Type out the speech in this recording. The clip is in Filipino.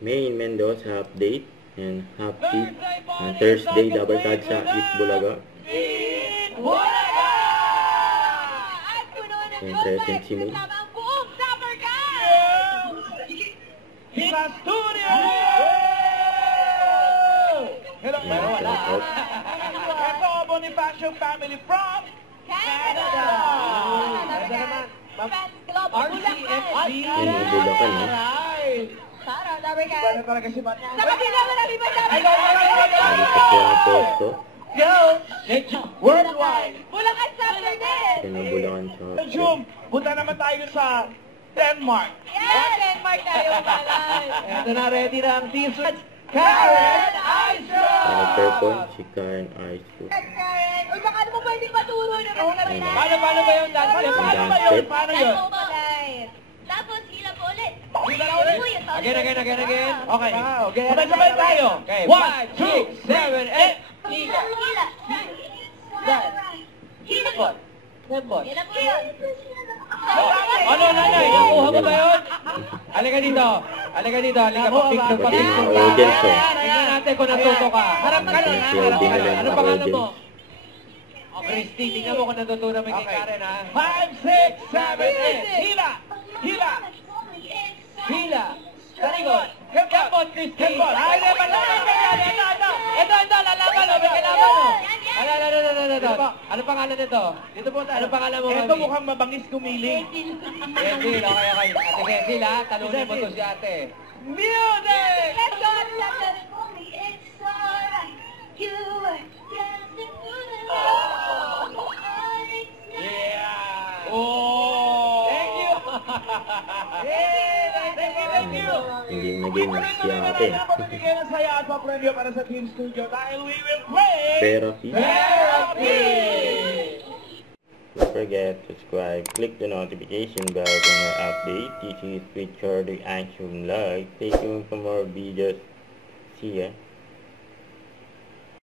Main Mendoza update and happy Thursday double tag sa Eat Bulaga. And present si May. Sa studio! Hello, pero wala. Ito, Bonifacio family from Canada! Ito naman, RCFB. Yan, Bulacan, eh. Sara, dami ka. Iba na talaga si Bat. Sa kabila mo namin ba dami? Ano pa siya ang pesto? Go! Worldwide! Bulacan soccer din! Yan ang Bulacan sa Zoom! Punta naman tayo sa Denmark. Yes! Denmark tayo malay! Ito na, ready na ang team. Karen Aistro! nag-perform si Karen Aistro. Karen! Uy, baka naman pwede maturo na kasi kami na. Paano ba yung dance step? Paano yun? Tapos, hila po ulit. Hila ulit? Again. Okay. Sabay tayo. Okay. 1, 2, 7, 8. Hila. Hila po. Hila po yun. Ano, nanay? Nakuha mo ba yun? Halika dito. Halika, papicture. Audience, oh. Tingnan natin kung natuto ka. Harap ka nun, ha? Harap ka nun. Ano pangalan mo? O, Christy, tingnan mo kung natutunan mo kay Karen, ha? 5, 6, 7, 8. Hila. Talikod. Kembot, Christy. Kembot. Ay, ito, lalaban, o. May kalaban, o. Ano pangalan nito? Dito po tayo. Ano pangalan mo, mami? Ito mukhang mabangis kumiling. Cecil, okay. Ate Cecil, ha? Talunin mo to si ate. Music! Let's go! It's alright. You were dancing through the night. Yeah! Oh! Thank you! Thank you! Hindi naging si ate. Bigyan ng saya at pa-premyo para sa Team Studio dahil we will play Therapy. Therapy! Don't forget to subscribe, click the notification bell for more updates. This is Richard the Action Live. Stay tuned for more videos. See ya.